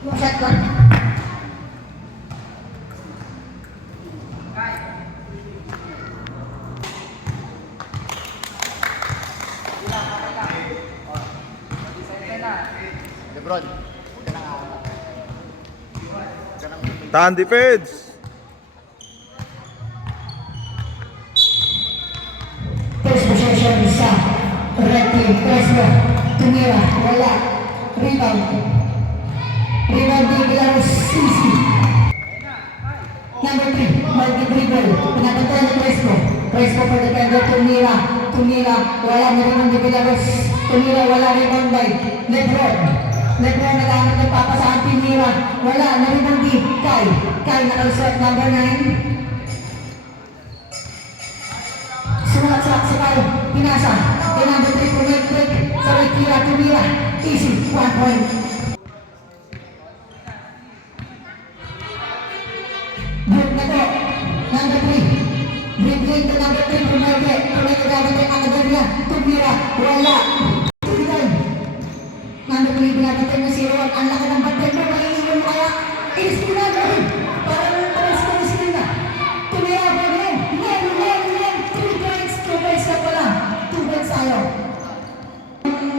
Shot clock. Lebron. Tahan defense. First possession sa red team. Crespo. Tumira. Wala. Rebound. Rebound di Belarus. Easy. Number 3. Multi-dribble. Pinapantay ni Crespo. Crespo for the defender. Tumira. Tumira. Wala na rebound di Belarus. Tumira. Wala rebound by Lebron. Lebron nag-aanap ng papasahan. Tumira. Wala na rebound di Kai. Kai nakalusot. Number 9. Sumat sa sakay, pinasa, number 3 for net break, sa Kira Tumira, easy, 1 point. Good na to, number 3, dribbling to number 3 for Marque, tuloy na gamit ang Academia, Tumira, wala, Tumira, number 3, binabatay na si Rowan, ang laki ng batay mo, maiiwan mo kaya, inis-ina mo rin, parang inis-ina, Tumira, wala, tayo.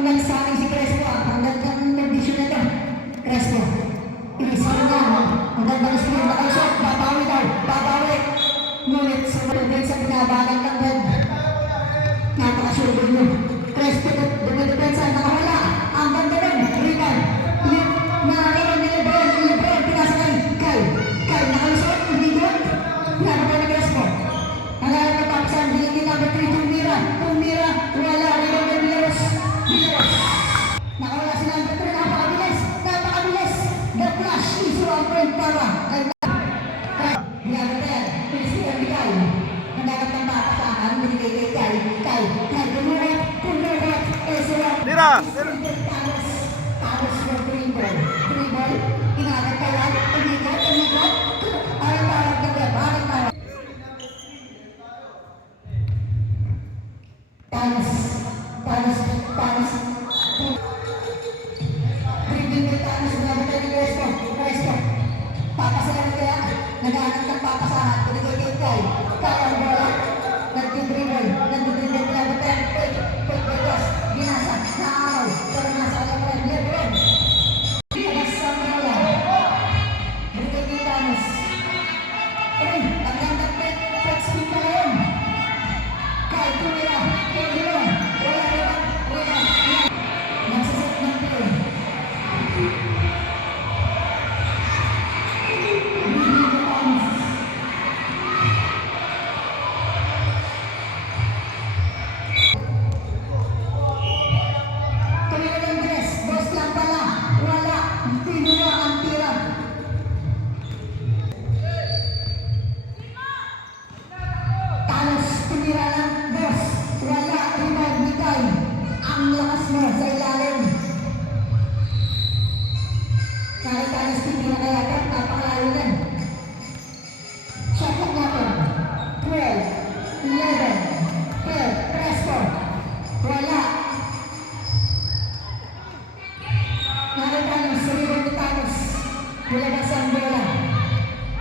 Nagsabi si Crespo, hanggang nag-vision na ito. Crespo, inisip niya, hanggang nag-vision na nakalusot, babawi daw, babawi. Ngunit sa matubig sa binabagang tanggad, napakasulog mo. Crespo, dumidepensa, nakawala, ang ganda rin, rebound. Nakakita ni Lebron, pinasakay, Kyle, nakalusot, hindi doon, nakakita ni Crespo. Nagalang na papasan, hindi number 3, Tumira, wala rin ang Belarus. Nakawala si number 3, napakabilis. The flash is 1 point para. Ginagatel, Christian Miguel. Nagagat ng papasahan, binigay kay Kai. Nagdumurat, kumurat, Tira! Tapos for dribble, inagat ka lang, umigat, parang tawag. Panas. Dribbling kay Panas, binabatay ni Crespo. Papasahan kaya, nag-aanap ng papasahan, binigay kay Kai. Kai ang bola, nagdidribble, binabatay, quick breakers, ginasa, naaraw, pero nasa alam rin, Lebron. Panas sa bola, binigay kay Panas. Nagandang quick spin pa ngayon. Kai, Tumira, wala rebound. Nagsasat ng play. Tumira ng dress, boss lang pala. Wala, pinuha ang tira. Talos, tumira lang, boss. Wala, rebound ni Kai. Ang lakas mo sa ilalim. Kahit tayo speed na kaya ito, napakalayo din. Shot clock natin. 12, 11, 12, Crespo. Wala. Kahit tayo, sarili ni Tanos. Nilabas ang bola.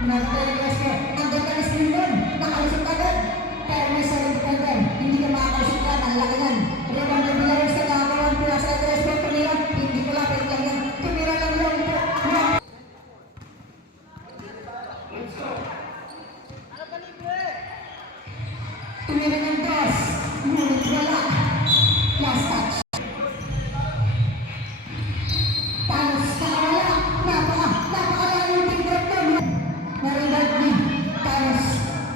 Nakatay ni Crespo. Ang ganda ni screen doon. Nakalusot agad. Pero may sarili ka din. Hindi ka makakalusot ka. Ang laki yan. Rebound ng Belarus sa nakakawan. Pinasa ni Crespo. Tumira. Hindi ko lapit lang yan. Tumira lang yun. Tumira ng dos. Ngunit wala. Last touch. Tanos nakawala. Napakalayo yung tingkat doon. Narindad ni Tanos.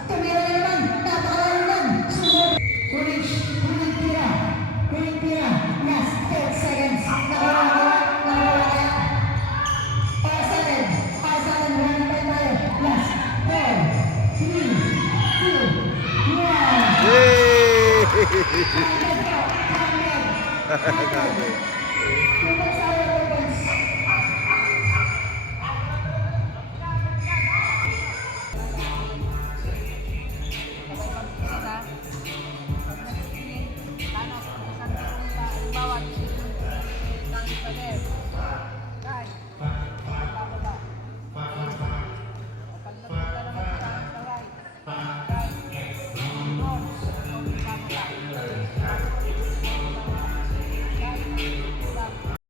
Tumira na naman. Napakalayo lang. Sunod. Kulich tira. Last 10 seconds. Nakawala kaya. Para sa atin. Run pa tayo. Last 4, 3, 2, 1. Yay! Yung pagsawa weapons.